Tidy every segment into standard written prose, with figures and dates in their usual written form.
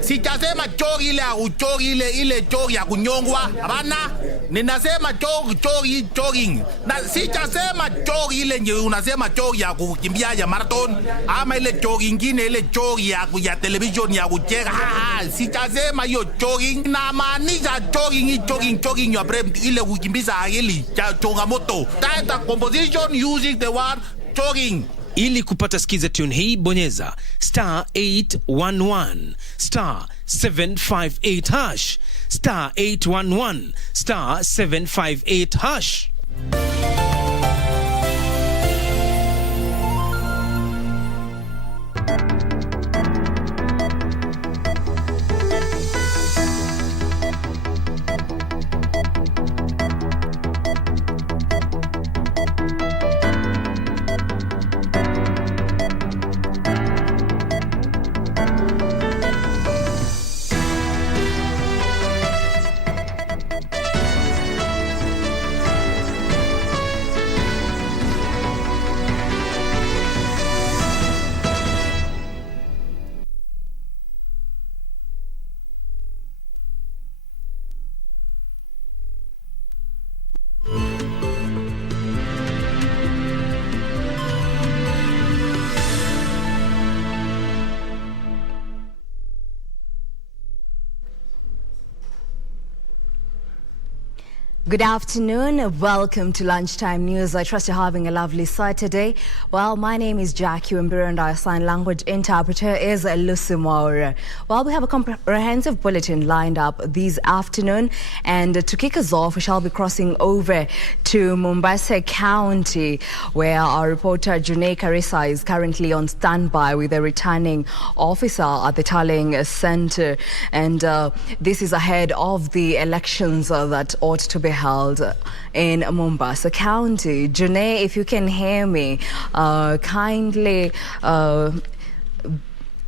Sijasema chogi ile au chogi ile chogi ya kunyongwa. Hapana. Ninasema jogging. Na sijasema chogi ile nje unasema chogi ya kukimbia ya marathon ama ile chogi nyingine ile chogi ya television ya kucheka. Sijasema hiyo jogging. Na maanisha jogging ya brain ile kukimbiza akili changamoto. That composition using the word jogging. Ili kupata skiza tune hii bonyeza *811 *758 *811 *758 Good afternoon. Welcome to Lunchtime News. I trust you're having a lovely Saturday. Well, my name is Jackie Wambiru and our sign language interpreter is Lucy Moore. Well, we have a comprehensive bulletin lined up this afternoon, and to kick us off, we shall be crossing over to Mombasa County, where our reporter Junay Karisa is currently on standby with a returning officer at the Tallying Center, and this is ahead of the elections that ought to be held in Mombasa County. Junay, if you can hear me, kindly.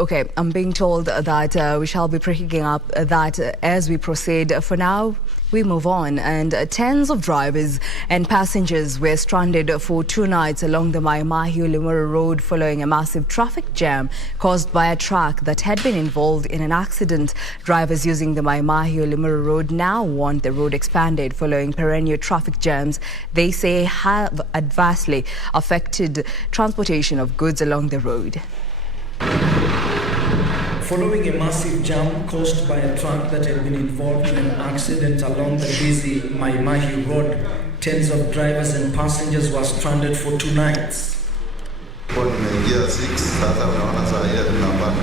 Okay, I'm being told that we shall be picking up that as we proceed. For now, we move on, and tens of drivers and passengers were stranded for 2 nights along the Limuru Road following a massive traffic jam caused by a truck that had been involved in an accident. Drivers using the Limuru Road now want the road expanded following perennial traffic jams they say have adversely affected transportation of goods along the road. Following a massive jam caused by a truck that had been involved in an accident along the busy Maimahi Road, tens of drivers and passengers were stranded for 2 nights. Nimeingia 6 sasa unaona saa hii tunapanda.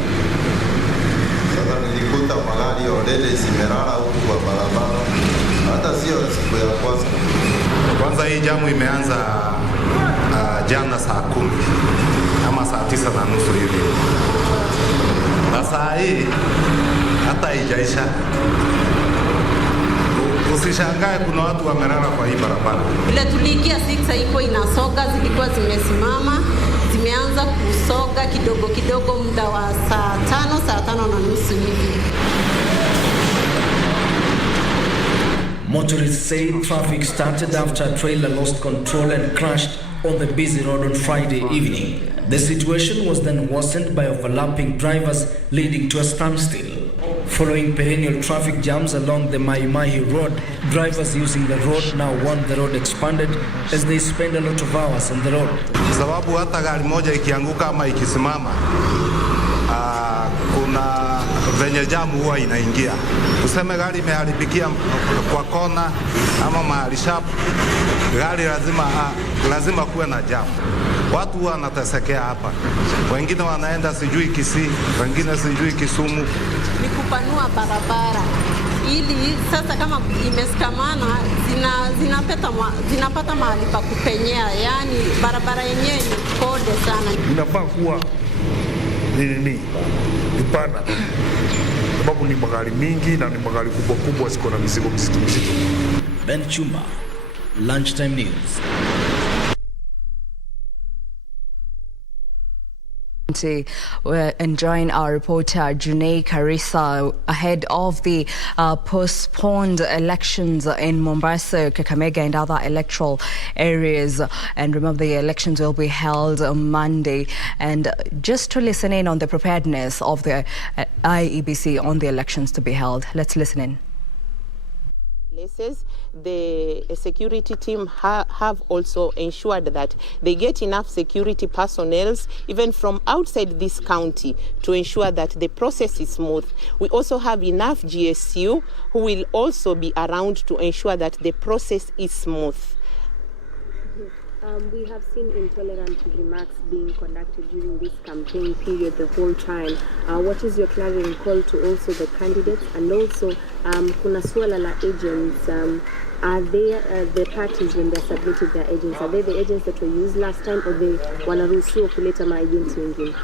Sasa nilikuta magari already zimelala huko kwa barabara. Hata sio siku ya kwanza. Kwanza hii jamu imeanza jana saa 10 ama saa 9:30 hivi. Na saa hii hata haijaisha. Usishangae kuna watu wamelala kwa hii barabara. Ile tuliingia 6 haiko inasoga, zilikuwa zimesimama, zimeanza kusoga kidogo kidogo muda wa saa 5:30 hivi. Motorists say traffic started after a trailer lost control and crashed on the busy road on Friday evening. The situation was then worsened by overlapping drivers, leading to a standstill. Following perennial traffic jams along the Maimahi Road, drivers using the road now want the road expanded as they spend a lot of hours on the road. Sababu hata gari moja ikianguka ama ikisimama, kuna venye jamu huwa inaingia. Tuseme gari imeharibikia kwa kona ama mahali sharp, gari lazima kuwe na jamu. Watu wanatesekea hapa. Wengine wanaenda sijui Kisii, wengine sijui Kisumu. Ni kupanua barabara ili sasa kama imesikamana zinapata mahali pa kupenyea, yani barabara yenyewe ni kode sana. Inafaa kuwa ni pana, sababu ni magari mingi na ni magari kubwa ziko na mizigo mizito. Ben Chuma, Lunchtime News. And join our reporter Junei Karisa ahead of the postponed elections in Mombasa, Kakamega and other electoral areas. And remember, the elections will be held on Monday. And just to listen in on the preparedness of the IEBC on the elections to be held, let's listen in. The security team have also ensured that they get enough security personnel, even from outside this county, to ensure that the process is smooth. We also have enough GSU who will also be around to ensure that the process is smooth. We have seen intolerant remarks being conducted during this campaign period the whole time. What is your clarion call to also the candidates? And also, kuna suala la agents. Are they the parties when they submitted their agents? Are they the agents that were used last time, or they wanaruhusiwa kuleta maagents wengine?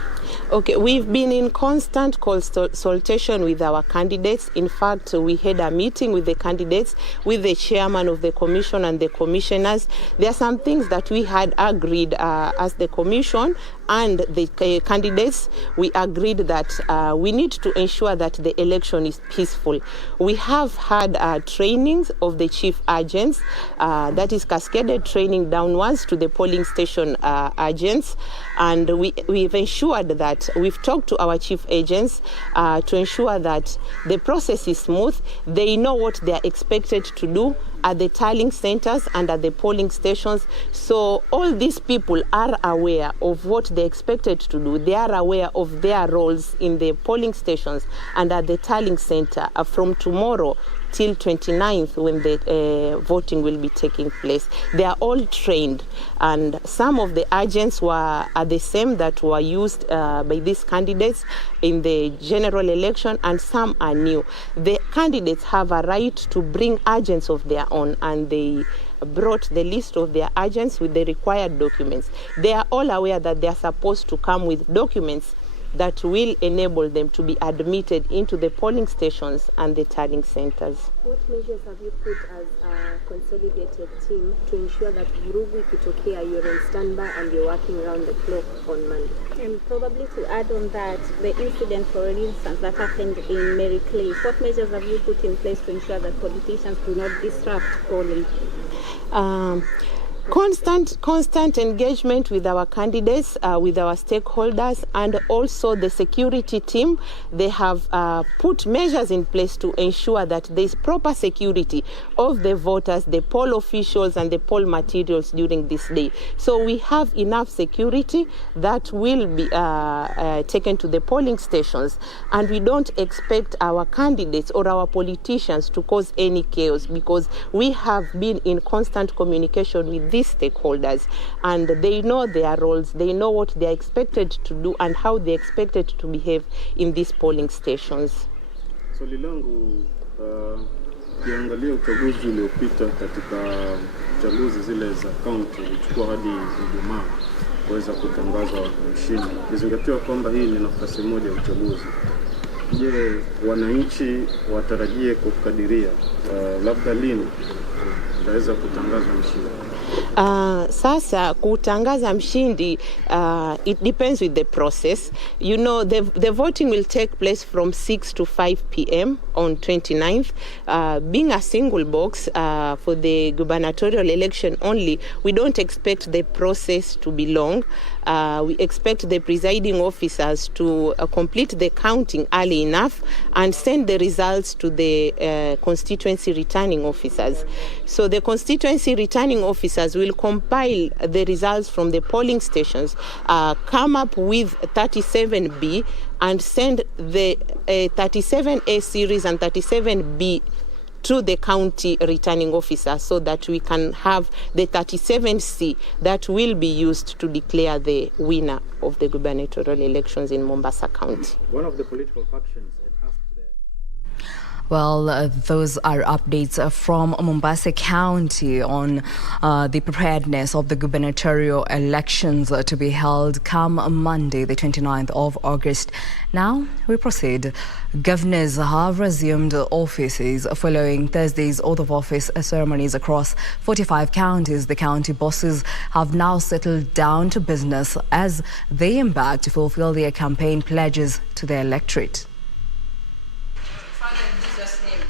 Okay, we've been in constant consultation with our candidates. In fact, we had a meeting with the candidates, with the chairman of the commission and the commissioners. There are some things that we had agreed as the commission and the candidates. We agreed that we need to ensure that the election is peaceful. We have had trainings of the chief agents, that is cascaded training downwards to the polling station agents, and we've ensured that we've talked to our chief agents to ensure that the process is smooth. They know what they are expected to do at the tallying centers and at the polling stations. So all these people are aware of what they're expected to do. They are aware of their roles in the polling stations and at the tallying center from tomorrow till 29th, when the voting will be taking place. They are all trained, and some of the agents are the same that were used by these candidates in the general election, and some are new. The candidates have a right to bring agents of their own, and they brought the list of their agents with the required documents. They are all aware that they are supposed to come with documents that will enable them to be admitted into the polling stations and the tallying centers. What measures have you put as a consolidated team to ensure that vurugu ikitokea, you're on standby and you're working around the clock on Monday? And probably to add on that, the incident, for instance, that happened in Mary Clay, what measures have you put in place to ensure that politicians do not disrupt polling? Constant engagement with our candidates, with our stakeholders, and also the security team. They have put measures in place to ensure that there is proper security of the voters, the poll officials, and the poll materials during this day. So we have enough security that will be taken to the polling stations, and we don't expect our candidates or our politicians to cause any chaos, because we have been in constant communication with these stakeholders, and they know their roles, they know what they are expected to do and how they are expected to behave in these polling stations. Swali langu, kiangalia uchaguzi uliopita katika chaguzi zile za kaunti ilichukua hadi Ijumaa kuweza kutangazwa mshindi. Kizingatiwa kwamba hii ni nafasi moja ya uchaguzi. Je, wananchi watarajie kukadiria labda lini utaweza kutangaza mshindi? Sasa kutangaza mshindi, it depends with the process. You know, the voting will take place from 6 to 5 p.m. on 29th. Being a single box for the gubernatorial election only, we don't expect the process to be long. We expect the presiding officers to complete the counting early enough and send the results to the constituency returning officers. So the constituency returning officers will compile the results from the polling stations, come up with 37B, and send the 37A series and 37B to the county returning officer, so that we can have the 37C that will be used to declare the winner of the gubernatorial elections in Mombasa County. One of the political factions had asked Well, those are updates from Mombasa County on the preparedness of the gubernatorial elections to be held come Monday, the 29th of August. Now, we proceed. Governors have resumed offices following Thursday's oath of office ceremonies across 45 counties. The county bosses have now settled down to business as they embark to fulfill their campaign pledges to their electorate.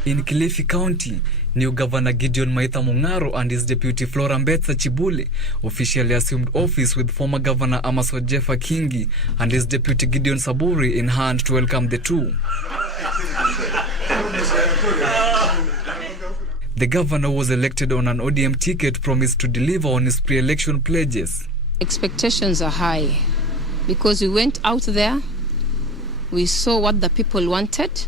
In Kilifi County, new Governor Gideon Maitha Mungaro and his deputy Flora Mbetsa Chibule officially assumed office with former Governor Amaso Jeffa Kingi and his deputy Gideon Saburi in hand to welcome the two. The governor was elected on an ODM ticket, promised to deliver on his pre-election pledges. Expectations are high because we went out there, we saw what the people wanted.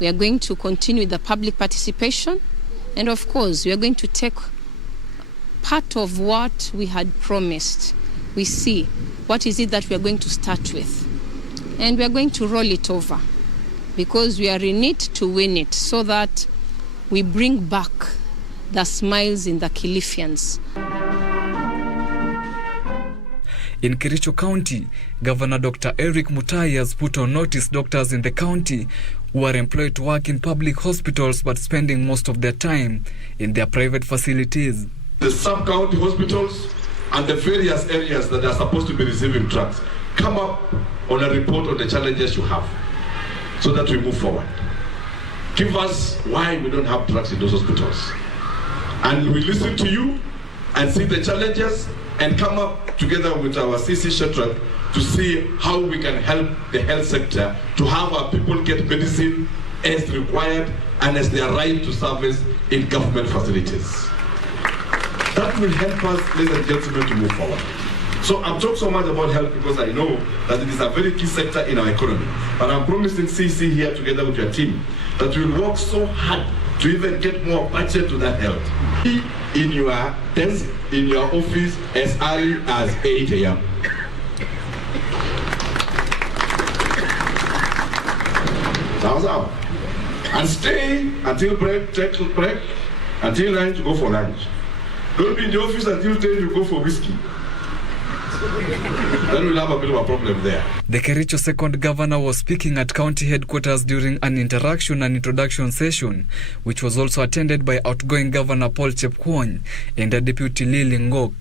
We are going to continue the public participation, and of course, we are going to take part of what we had promised. We see what is it that we are going to start with, and we are going to roll it over because we are in it to win it so that we bring back the smiles in the Kilifians. In Kericho County, Governor Dr. Eric Mutai has put on notice doctors in the county who are employed to work in public hospitals but spending most of their time in their private facilities. The sub-county hospitals and the various areas that are supposed to be receiving drugs come up on a report on the challenges you have so that we move forward. Give us why we don't have drugs in those hospitals. And we listen to you and see the challenges and come up together with our CC Shepherd to see how we can help the health sector to have our people get medicine as required and as their right to service in government facilities. That will help us, ladies and gentlemen, to move forward. So I'm talking so much about health because I know that it is a very key sector in our economy. But I'm promising CC here together with your team that we will work so hard to even get more budget to that health. In your desk, in your office, as early as 8 a.m. Sounds out. And stay until break, take break, until lunch, go for lunch. Don't be in the office until 10, you go for whiskey. Then we'll have a bit of a problem there. The Kericho second governor was speaking at county headquarters during an interaction and introduction session, which was also attended by outgoing Governor Paul Chepkwony and the Deputy Lily Ngok.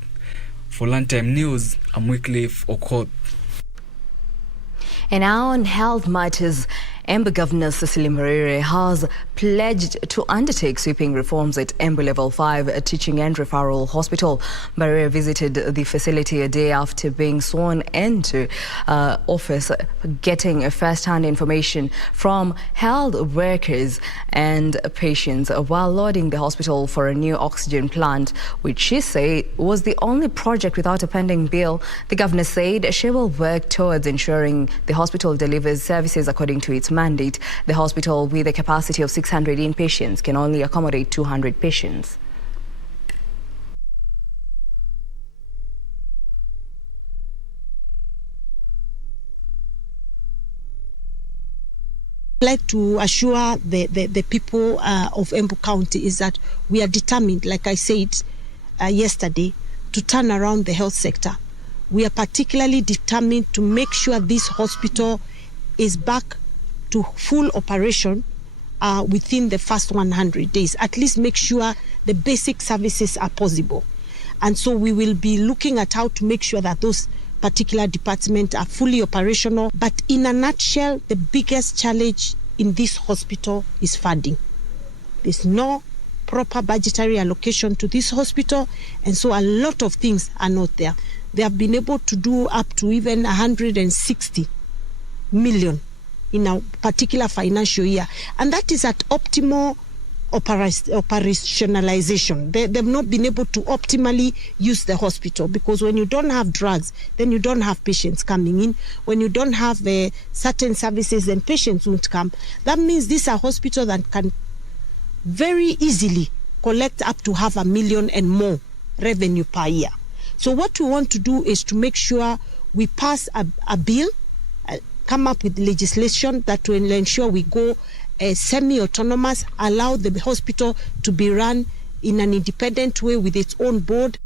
For Lunchtime News, I'm Wycliffe Okoth. And now on health matters, Embu Governor Cecily Murere has pledged to undertake sweeping reforms at Embu Level 5 Teaching and Referral Hospital. Murere visited the facility a day after being sworn into office, getting first-hand information from health workers and patients while loading the hospital for a new oxygen plant, which she said was the only project without a pending bill. The governor said she will work towards ensuring the hospital delivers services according to its mandate. The hospital, with a capacity of 600 inpatients, can only accommodate 200 patients. I'd like to assure the people of Embu County is that we are determined, like I said yesterday, to turn around the health sector. We are particularly determined to make sure this hospital is back to full operation within the first 100 days. At least make sure the basic services are possible. And so we will be looking at how to make sure that those particular departments are fully operational. But in a nutshell, the biggest challenge in this hospital is funding. There's no proper budgetary allocation to this hospital, and so a lot of things are not there. They have been able to do up to even 160 million in a particular financial year, and that is at optimal operationalization. They've not been able to optimally use the hospital, because when you don't have drugs, then you don't have patients coming in. When you don't have certain services, then patients won't come. That means this is a hospital that can very easily collect up to 500,000 and more revenue per year. So what we want to do is to make sure we pass a bill, come up with legislation that will ensure we go semi-autonomous, allow the hospital to be run in an independent way with its own board.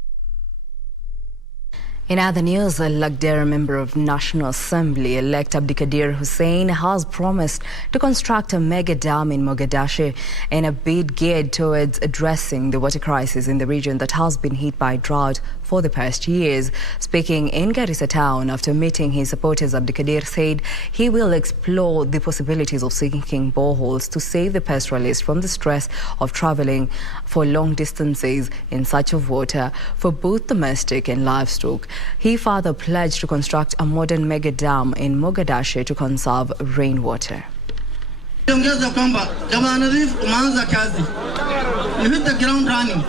In other news, a Lagdera member of National Assembly, elect Abdikadir Hussein, has promised to construct a mega dam in Mogadishu in a bid geared towards addressing the water crisis in the region that has been hit by drought for the past years. Speaking in Garissa town after meeting his supporters, Abdikadir said he will explore the possibilities of sinking boreholes to save the pastoralists from the stress of travelling for long distances in search of water for both domestic and livestock. He further pledged to construct a modern mega dam in Mogadishu to conserve rainwater. Ongeza kwamba jamaa nadhif umeanza kazi. You hit the ground running.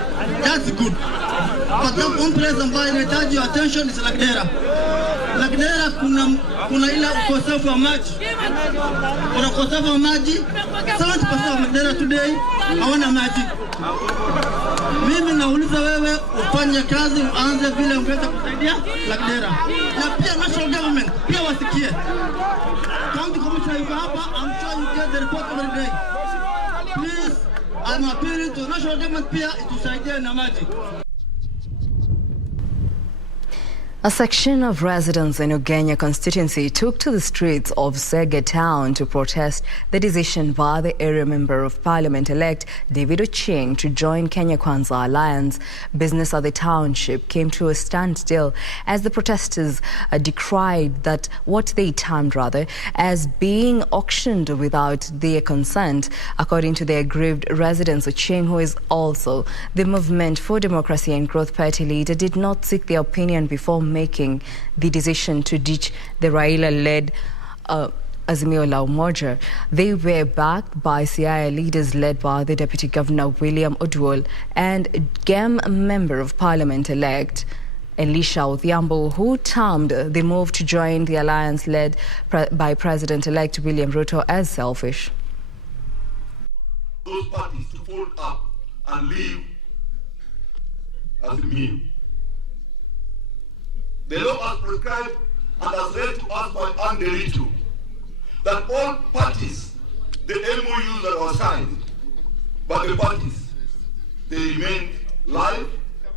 That's good. But the one place ambayo inahitaji attention is Lagdera. Lagdera kuna ile ukosefu wa maji. Kuna ukosefu wa maji. 70% of Lagdera today hawana maji. Mimi nauliza wewe ufanye kazi uanze vile ungeweza kusaidia Lagdera. Na pia national government pia wasikie. County commissioner yuko hapa, I'm sure you get the report every day. Please, I'm appealing to national government pia itusaidie na maji. A section of residents in Ugenya constituency took to the streets of Sega town to protest the decision by the area member of parliament-elect David Ochieng to join Kenya Kwanza Alliance. Business at the township came to a standstill as the protesters decried that what they termed as being auctioned without their consent. According to the aggrieved residents, Ochieng, who is also the Movement for Democracy and Growth Party leader, did not seek their opinion before making the decision to ditch the Raila-led Azimio la Umoja. They were backed by Siaya leaders led by the Deputy Governor William Oduol and GEM Member of Parliament-elect Elisha Odhiambo, who termed the move to join the alliance led by President-elect William Ruto as selfish. Those parties to fold up and leave Azimio. The law has prescribed and has read to us by Anderito that all parties, the MOUs that were signed, but the parties, they remain live.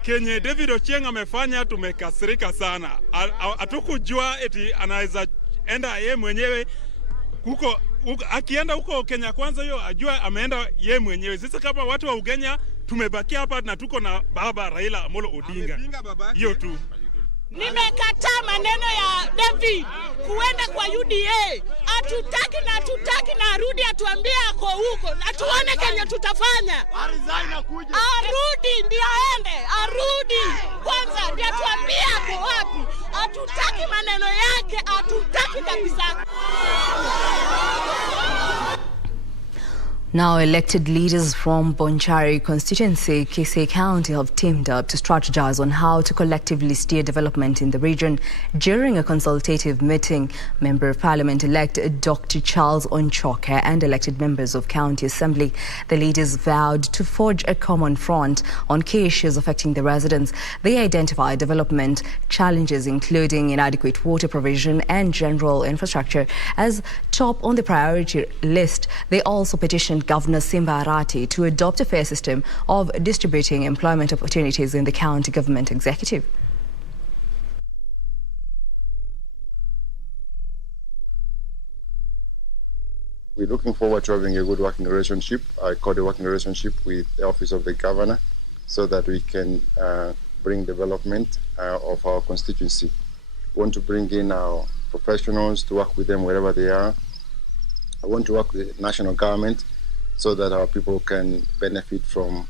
Kenye David Ochieng amefanya tumekasirika sana. Hatukujua eti anaweza enda yeye mwenyewe huko akienda huko Kenya Kwanza, hiyo ajua ameenda yeye mwenyewe. Sisi kama watu wa Ugenya tumebakia hapa na tuko na baba Raila Amolo Odinga. Hiyo tu. Nimekataa maneno ya David kuenda kwa UDA. Hatutaki na arudi atuambie ako huko. Na tuone Kenya tutafanya. Arudi ndio aende. Arudi kwanza ndio atuambie ako wapi. Hatutaki maneno yake, hatutaki kabisa. Now, elected leaders from Bonchari constituency, KBC County, have teamed up to strategize on how to collectively steer development in the region. During a consultative meeting, Member of Parliament-elect Dr. Charles Onchoke and elected members of County Assembly, the leaders vowed to forge a common front on key issues affecting the residents. They identified development challenges, including inadequate water provision and general infrastructure, as top on the priority list. They also petitioned Governor Simba Arati to adopt a fair system of distributing employment opportunities in the county government executive. We're looking forward to having a good working relationship. I call the working relationship with the Office of the Governor so that we can bring development of our constituency. We want to bring in our professionals to work with them wherever they are. I want to work with the national government so that our people can benefit from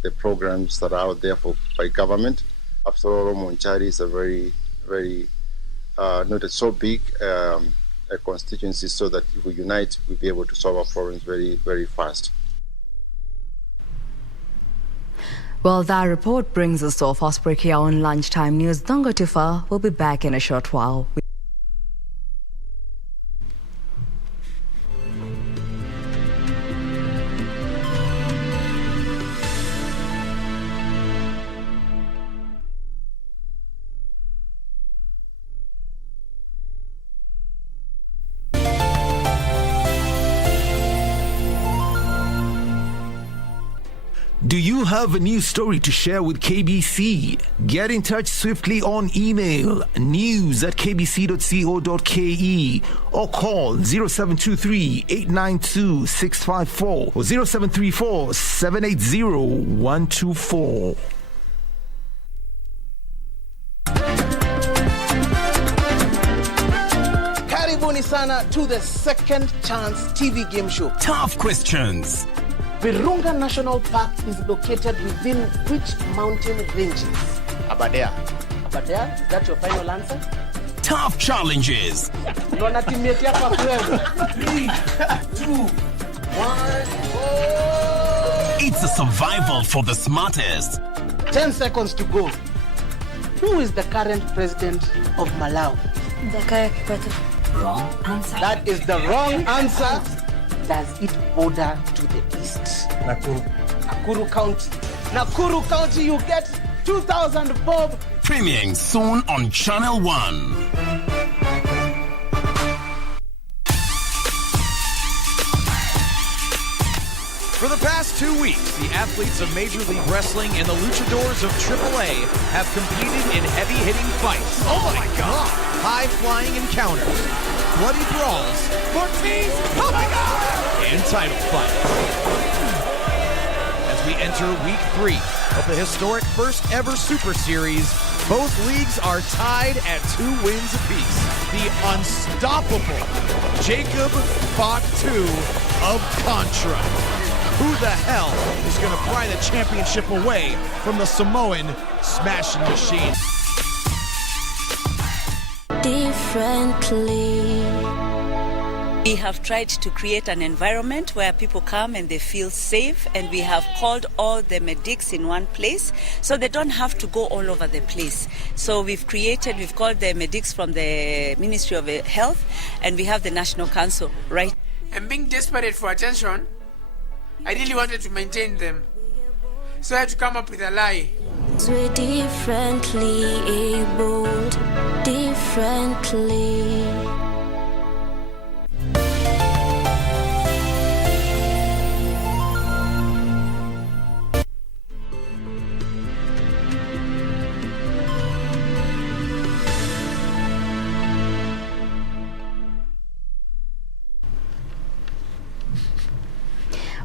the programs that are out there by government. After all, Monchari is a very, not so big a constituency, so that if we unite, we'll be able to solve our problems very, very fast. Well, that report brings us to a fast break here on Lunchtime News. Don't go too far. We'll be back in a short while. Do you have a news story to share with KBC? Get in touch swiftly on email news@kbc.co.ke or call 0723 892 654 or 0734 780 124. Karibuni sana to the Second Chance TV game show. Tough questions. Virunga National Park is located within which mountain ranges? Aberdare. Aberdare? Is that your final answer? Tough challenges. 3, 2, 1, It's a survival for the smartest. 10 seconds to go. Who is the current president of Malawi? Jakaya Kikwete. Wrong answer. That is the wrong answer. Does it border to the east? Nakuru County. Nakuru County, you get 2,000 bob. Premiering soon on Channel 1. For the past 2 weeks, the athletes of Major League Wrestling and the luchadors of AAA have competed in heavy-hitting fights. Oh my God! High-flying encounters, bloody brawls, Ortiz coming out, and title fights. As we enter week 3 of the historic first-ever Super Series, both leagues are tied at 2 wins apiece. The unstoppable Jacob Batu of Contra. Who the hell is going to pry the championship away from the Samoan Smashing Machine? Differently. We have tried to create an environment where people come and they feel safe, and we have called all the medics in one place so they don't have to go all over the place. So we've called the medics from the Ministry of Health, and we have the National Council, right? And being desperate for attention, I really wanted to maintain them. So I had to come up with a lie. We're differently abled, differently.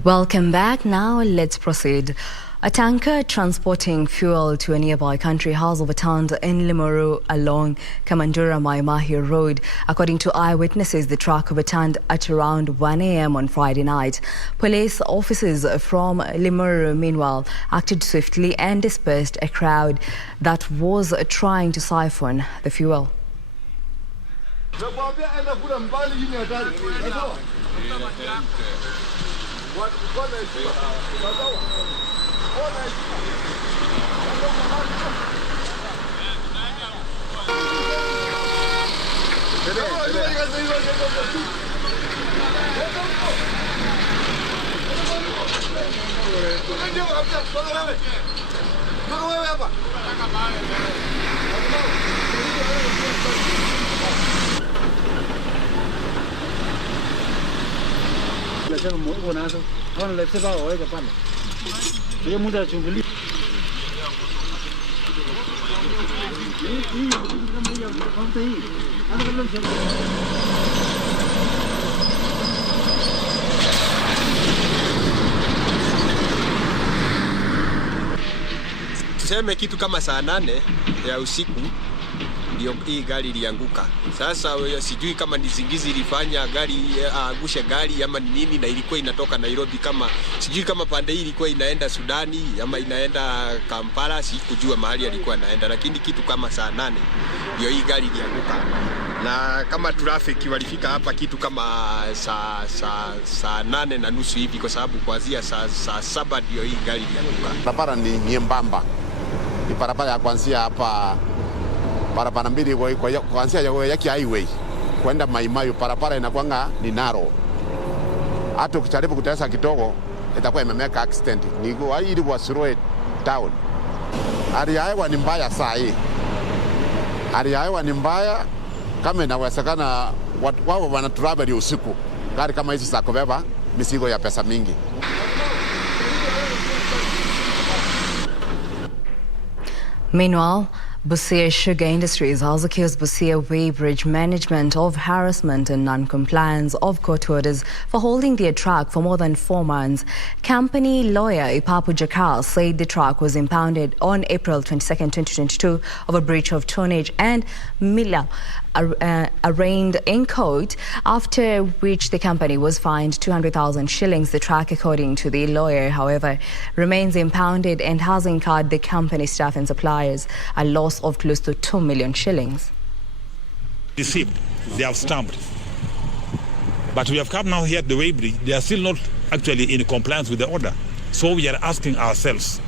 Welcome back. Now let's proceed. A tanker transporting fuel to a nearby country has overturned in Limuru along Kamandura Maimahi Road. According to eyewitnesses, the truck overturned at around 1 a.m. on Friday night. Police officers from Limuru, meanwhile, acted swiftly and dispersed a crowd that was trying to siphon the fuel. Tuseme kitu kama saa 8 ya usiku ndio hii gari ilianguka. Sasa sijui kama ni zingizi ilifanya gari agushe gari ama ni nini, na ilikuwa inatoka Nairobi, kama sijui kama pande hii ilikuwa inaenda Sudani ama inaenda Kampala, sikujua mahali alikuwa anaenda, lakini kitu kama saa 8 ndio hii gari ilianguka. Na kama traffic walifika hapa kitu kama saa 8:30 hivi, kwa sababu kuanzia saa 7 ndio hii gari ilianguka. Barabara ni nyembamba. Ni barabara ya kuanzia hapa, barabara mbili kuanzia Yaki Highway kwenda Maimayu, barabara inakuanga ni narrow. Hata ukijaribu kutesa kidogo itakuwa imemeka accident. Ni ili wasirue down. Hali ya hewa ni mbaya saa hii. Hali ya hewa ni mbaya, kama inawezekana wao wana travel usiku. Gari kama hizi za kubeba mizigo ya pesa mingi. Meanwhile, Busia Sugar Industries has accused Busia Weighbridge Management of harassment and non-compliance of court orders for holding their truck for more than 4 months. Company lawyer Ipapu Jakar said the truck was impounded on April 22, 2022 of a breach of tonnage and Miller arraigned in court, after which the company was fined 200,000 shillings. The truck, according to the lawyer, however, remains impounded and has incurred the company staff and suppliers a loss of close to 2 million shillings. Received, they have stamped. But we have come now here at the Weighbridge, they are still not actually in compliance with the order. So we are asking ourselves,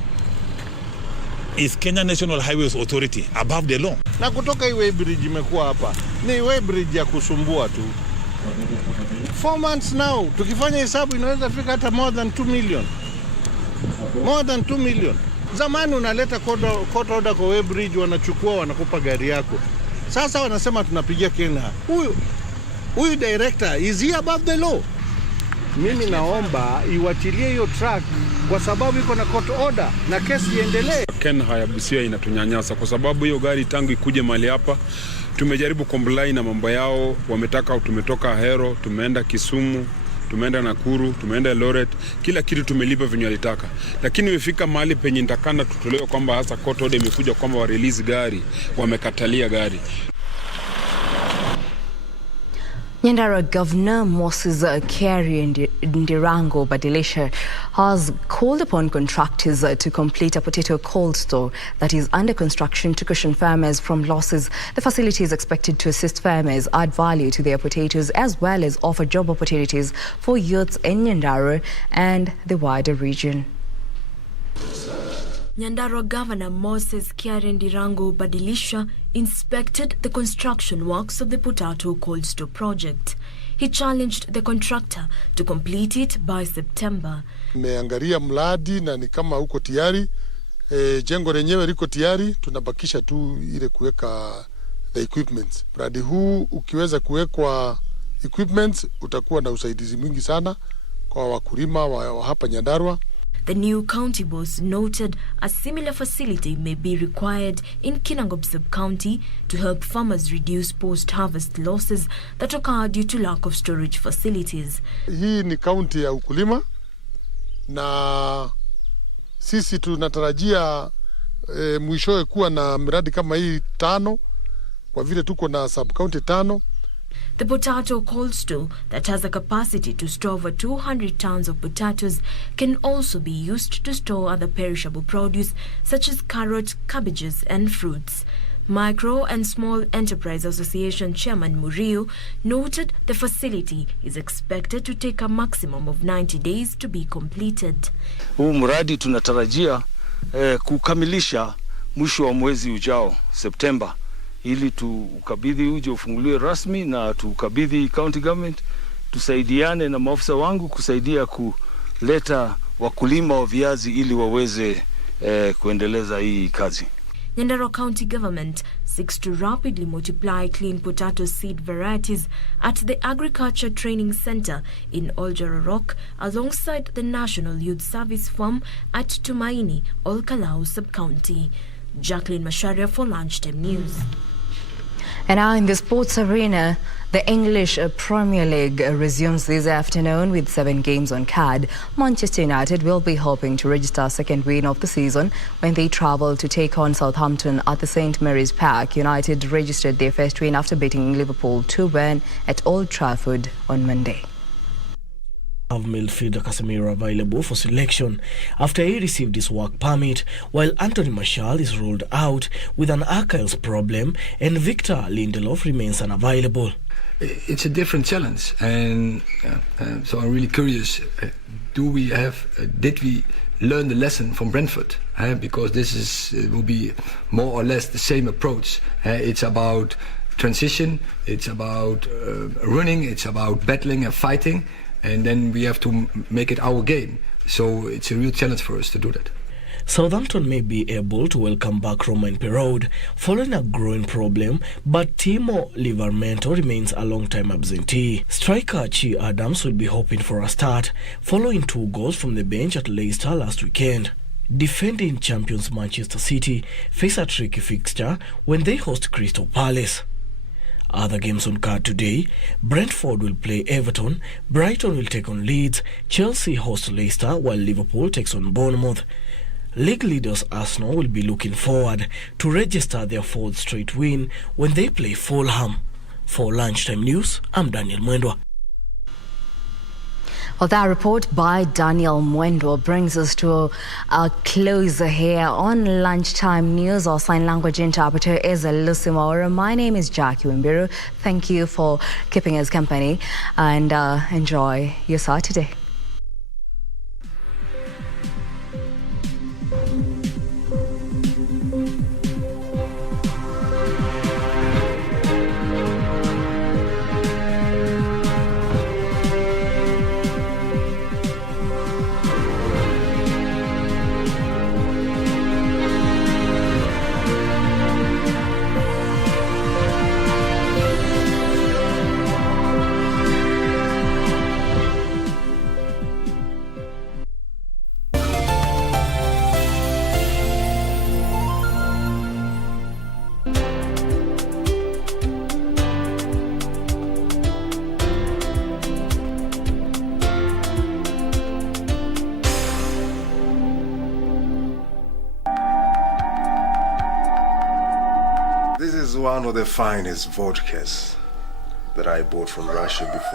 is Kenya National Highways Authority above the law? Na kutoka hii Weighbridge imekuwa hapa ni Weighbridge ya kusumbua tu. 4 months now, tukifanya hesabu inaweza fika hata more than 2 million. More than 2 million. Zamani unaleta court order kwa Weighbridge, wanachukua wanakupa gari yako. Sasa wanasema tunapigia Kenya. Huyu director, is he above the law? Mimi naomba iwachilie hiyo truck kwa sababu iko na court order na kesi iendelee. Kenya ya Busia inatunyanyasa kwa sababu hiyo gari tangu ikuje mali hapa tumejaribu comply na mambo yao, wametaka tumetoka Ahero, tumeenda Kisumu, tumeenda Nakuru, tumeenda Eldoret, kila kitu tumelipa venye walitaka. Lakini imefika mahali penye nitakana tutolewe kwamba hasa court order imekuja kwamba wa release gari, wamekatalia gari. Nyandarua Governor Moses Kiari Ndirango Badilisha has called upon contractors to complete a potato cold store that is under construction to cushion farmers from losses. The facility is expected to assist farmers add value to their potatoes as well as offer job opportunities for youths in Nyandarua and the wider region. Nyandarua Governor Moses Kiari Ndirango Badilisha inspected the construction works of the potato cold store project. He challenged the contractor to complete it by September. Nimeangalia mradi na ni kama uko tayari, jengo lenyewe liko tayari, tunabakisha tu ile kuweka the equipment. Mradi huu ukiweza kuwekwa equipment utakuwa na usaidizi mwingi sana kwa wakulima wa hapa Nyandarua. The new county boss noted a similar facility may be required in Kinangop sub-county to help farmers reduce post-harvest losses that occur due to lack of storage facilities. Hii ni county ya ukulima na sisi tunatarajia mwishowe kuwa na miradi kama hii 5 kwa vile tuko na sub-county 5. The potato cold store that has a capacity to store over 200 tons of potatoes can also be used to store other perishable produce such as carrots, cabbages and fruits. Micro and Small Enterprise Association Chairman Muriu noted the facility is expected to take a maximum of 90 days to be completed. Huu mradi tunatarajia kukamilisha mwisho wa mwezi ujao September, ili tukabidhi uje ufunguliwe rasmi na tukabidhi county government, tusaidiane na maafisa wangu kusaidia kuleta wakulima wa viazi ili waweze kuendeleza hii kazi. Nyandarua County Government seeks to rapidly multiply clean potato seed varieties at the Agriculture Training Center in Oljarorok alongside the National Youth Service Farm at Tumaini, Olkalau Sub-County. Jacqueline Masharia for Lunchtime News. And now in the sports arena, the English Premier League resumes this afternoon with 7 games on card. Manchester United will be hoping to register a second win of the season when they travel to take on Southampton at the St Mary's Park. United registered their first win after beating Liverpool 2-1 at Old Trafford on Monday. Have midfielder Casemiro available for selection after he received his work permit, while Anthony Martial is ruled out with an Achilles problem and Victor Lindelof remains unavailable. It's a different challenge, and so I'm really curious, did we learn the lesson from Brentford? Because will be more or less the same approach. It's about transition, it's about running, it's about battling and fighting, and then we have to make it our game. So it's a real challenge for us to do that. Southampton may be able to welcome back Romain Perraud following a growing problem, but Timo Livramento remains a long-time absentee. Striker Chi Adams will be hoping for a start following 2 goals from the bench at Leicester last weekend. Defending champions Manchester City face a tricky fixture when they host Crystal Palace. Other games on card today: Brentford will play Everton, Brighton will take on Leeds, Chelsea host Leicester while Liverpool takes on Bournemouth. League leaders Arsenal will be looking forward to register their 4th straight win when they play Fulham. For Lunchtime News, I'm Daniel Mwendwa. Well, that report by Daniel Mwendwa brings us to a closer here on Lunchtime News. Our sign language interpreter is Lucy Maura. My name is Jackie Wambiru. Thank you for keeping us company and enjoy your Saturday. This is one of the finest vodkas that I bought from Russia before.